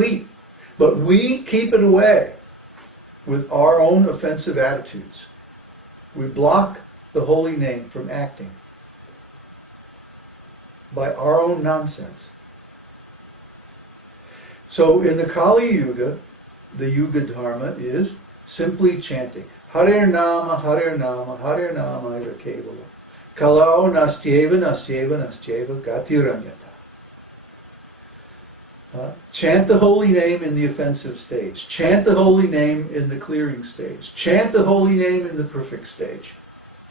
complete. But we keep it away with our own offensive attitudes. We block the holy name from acting by our own nonsense. So in the Kali Yuga, the Yuga Dharma is simply chanting Hare Nama, Hare Nama, Hare Nama Eva Kevala. Kalau nastyeva, nastyeva, nastyeva, gatiranyata. Chant the holy name in the offensive stage. Chant the holy name in the clearing stage. Chant the holy name in the perfect stage.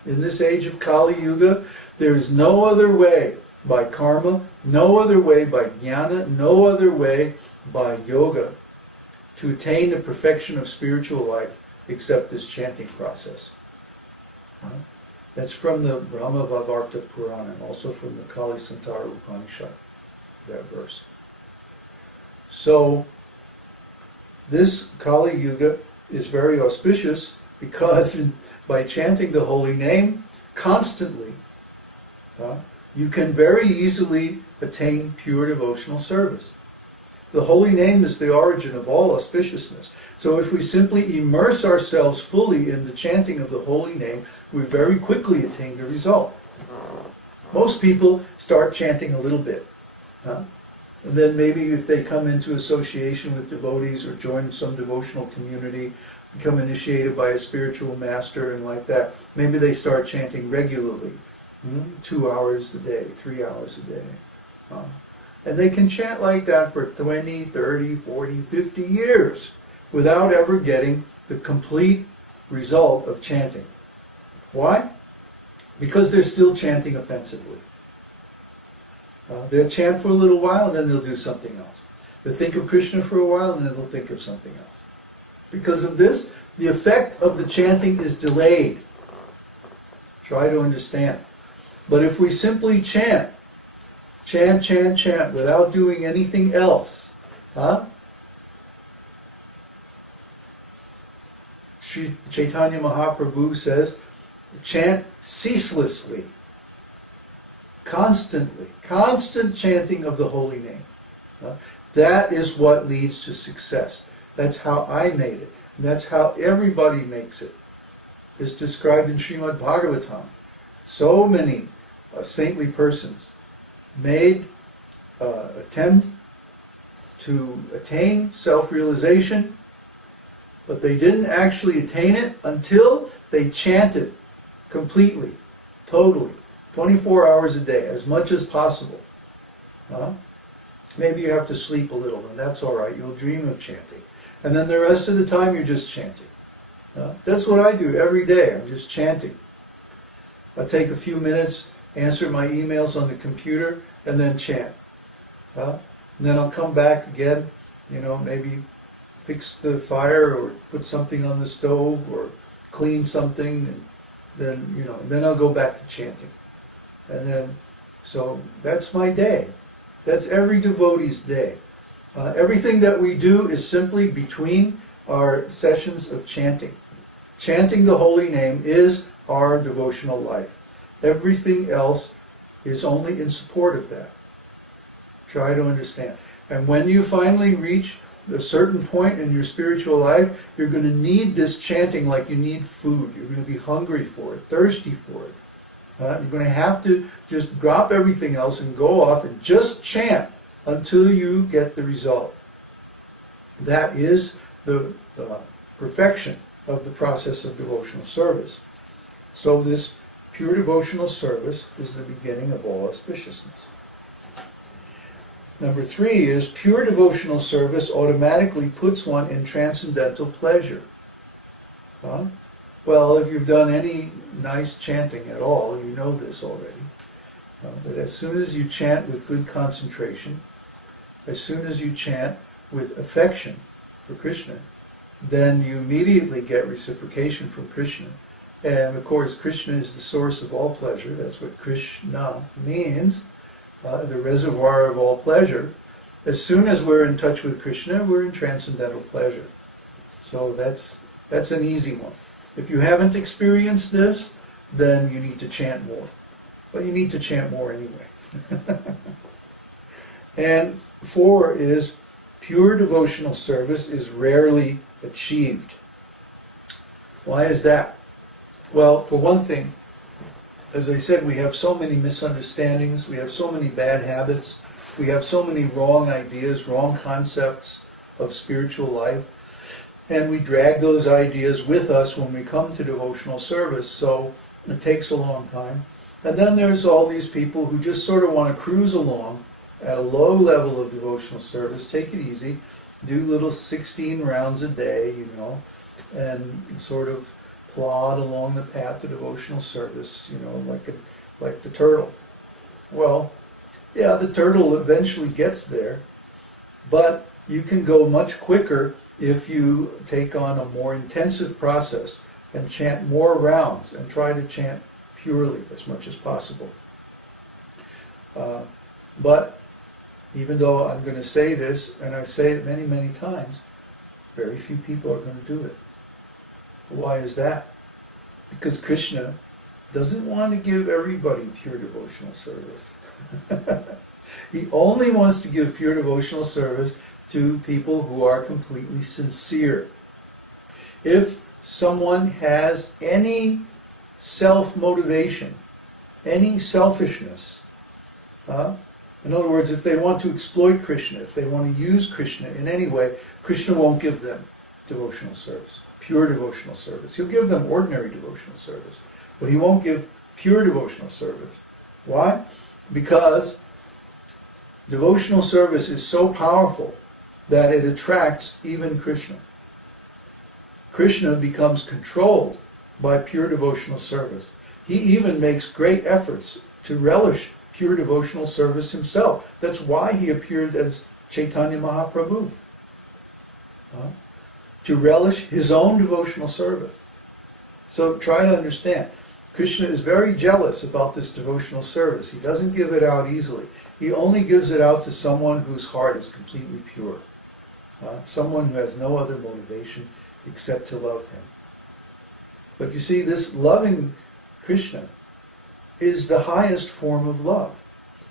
In this age of Kali Yuga, there is no other way by karma, no other way by jnana, no other way by yoga to attain the perfection of spiritual life except this chanting process. That's from the Brahma Vaivarta Purana, and also from the Kali Santara Upanishad, that verse. So, this Kali Yuga is very auspicious because by chanting the holy name constantly, you can very easily attain pure devotional service. The holy name is the origin of all auspiciousness. So if we simply immerse ourselves fully in the chanting of the holy name, we very quickly attain the result. Most people start chanting a little bit. And then maybe if they come into association with devotees or join some devotional community, become initiated by a spiritual master and like that, maybe they start chanting regularly. 2 hours a day, 3 hours a day. And they can chant like that for 20, 30, 40, 50 years without ever getting the complete result of chanting. Why? Because they're still chanting offensively. They'll chant for a little while and then they'll do something else. They'll think of Krishna for a while and then they'll think of something else. Because of this, the effect of the chanting is delayed. Try to understand. But if we simply chant without doing anything else, Sri Chaitanya Mahaprabhu says, chant ceaselessly, constantly, constant chanting of the holy name. That is what leads to success. That's how I made it. That's how everybody makes it. It's described in Śrīmad-Bhāgavatam. So many saintly persons made attempt to attain self-realization, but they didn't actually attain it until they chanted completely, totally, 24 hours a day, as much as possible. Maybe you have to sleep a little, and that's all right. You'll dream of chanting. And then the rest of the time you're just chanting. That's what I do every day. I'm just chanting. I take a few minutes, answer my emails on the computer, and then chant. And then I'll come back again, maybe fix the fire or put something on the stove or clean something, and then I'll go back to chanting. And then, so that's my day. That's every devotee's day. Everything that we do is simply between our sessions of chanting. Chanting the holy name is our devotional life. Everything else is only in support of that. Try to understand. And when you finally reach a certain point in your spiritual life, you're going to need this chanting like you need food. You're going to be hungry for it, thirsty for it. You're going to have to just drop everything else and go off and just chant until you get the result. That is the perfection of the process of devotional service. So this pure devotional service is the beginning of all auspiciousness. Number 3 is pure devotional service automatically puts one in transcendental pleasure. Well, if you've done any nice chanting at all, you know this already. But as soon as you chant with good concentration, as soon as you chant with affection for Krishna, then you immediately get reciprocation from Krishna. And of course, Krishna is the source of all pleasure. That's what Krishna means, the reservoir of all pleasure. As soon as we're in touch with Krishna, we're in transcendental pleasure. So that's an easy one. If you haven't experienced this, then you need to chant more. But you need to chant more anyway. And 4 is Pure devotional service is rarely achieved. Why is that? Well, for one thing, as I said, we have so many misunderstandings, we have so many bad habits, we have so many wrong ideas, wrong concepts of spiritual life, and we drag those ideas with us when we come to devotional service, so it takes a long time. And then there's all these people who just sort of want to cruise along at a low level of devotional service, take it easy, do little 16 rounds a day, and sort of plod along the path to devotional service, like the turtle. Well, yeah, the turtle eventually gets there, but you can go much quicker if you take on a more intensive process and chant more rounds and try to chant purely as much as possible. But even though I'm going to say this, and I say it many, many times, very few people are going to do it. Why is that? Because Krishna doesn't want to give everybody pure devotional service. He only wants to give pure devotional service to people who are completely sincere. If someone has any self-motivation, any selfishness, in other words, if they want to exploit Krishna, if they want to use Krishna in any way, Krishna won't give them devotional service, pure devotional service. He'll give them ordinary devotional service, but he won't give pure devotional service. Why? Because devotional service is so powerful that it attracts even Krishna. Krishna becomes controlled by pure devotional service. He even makes great efforts to relish pure devotional service himself. That's why he appeared as Chaitanya Mahaprabhu. To relish his own devotional service. So try to understand. Krishna is very jealous about this devotional service. He doesn't give it out easily. He only gives it out to someone whose heart is completely pure. Someone who has no other motivation except to love him. But you see, this loving Krishna is the highest form of love.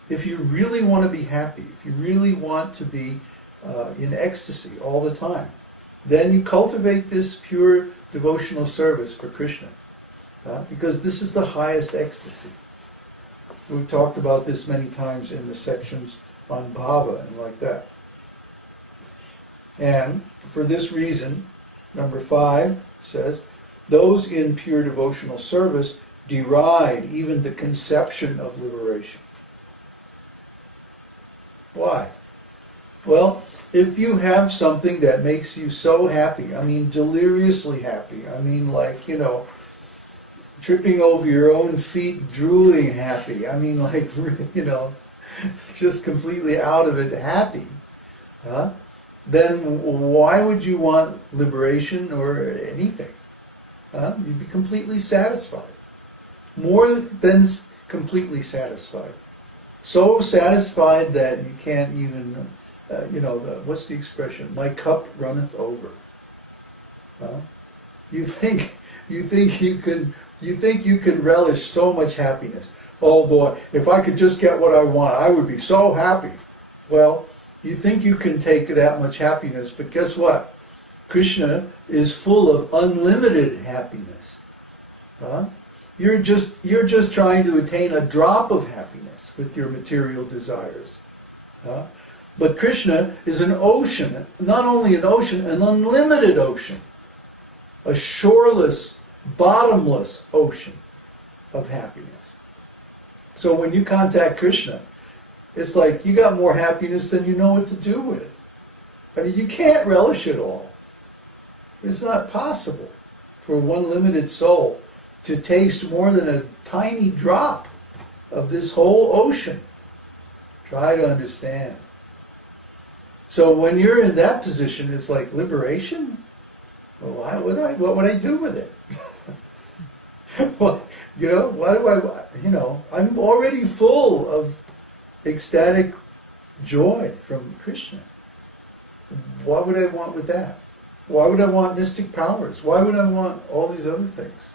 If you really want to be happy, if you really want to be in ecstasy all the time, then you cultivate this pure devotional service for Krishna. Because this is the highest ecstasy. We've talked about this many times in the sections on bhava and like that. And for this reason, number 5 says, those in pure devotional service deride even the conception of liberation. Why? Well, if you have something that makes you so happy, deliriously happy, tripping over your own feet, drooling happy, just completely out of it happy, then why would you want liberation or anything? You'd be completely satisfied. More than completely satisfied. So satisfied that you can't even, what's the expression? My cup runneth over. You think you can relish so much happiness. Oh boy, if I could just get what I want, I would be so happy. Well, you think you can take that much happiness, but guess what? Krishna is full of unlimited happiness. You're just trying to attain a drop of happiness with your material desires. But Krishna is an ocean, not only an ocean, an unlimited ocean. A shoreless, bottomless ocean of happiness. So when you contact Krishna, it's like you got more happiness than you know what to do with. You can't relish it all. It's not possible for one limited soul to taste more than a tiny drop of this whole ocean. Try to understand. So when you're in that position, it's like liberation? Well, what would I do with it? Well, I'm already full of ecstatic joy from Krishna. What would I want with that? Why would I want mystic powers? Why would I want all these other things?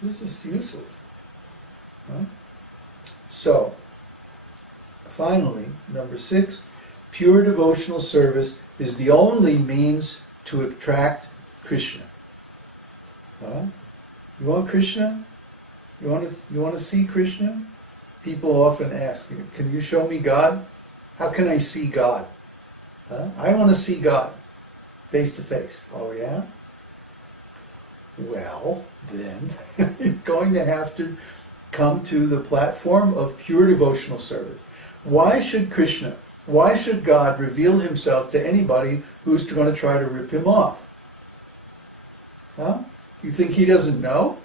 This is just useless. So, finally, number 6, Pure devotional service is the only means to attract Krishna. Huh? You want Krishna? You want to see Krishna? People often ask, can you show me God? How can I see God? Huh? I want to see God face to face. Oh yeah? Well, then you're going to have to come to the platform of pure devotional service. Why should God reveal himself to anybody who's going to try to rip him off? Huh? You think he doesn't know?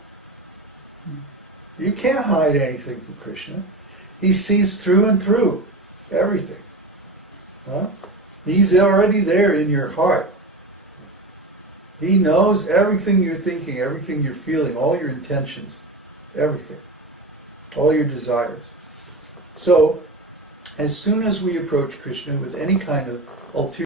You can't hide anything from Krishna. He sees through and through everything. Huh? He's already there in your heart. He knows everything you're thinking, everything you're feeling, all your intentions, everything, all your desires. So, as soon as we approach Krishna with any kind of ulterior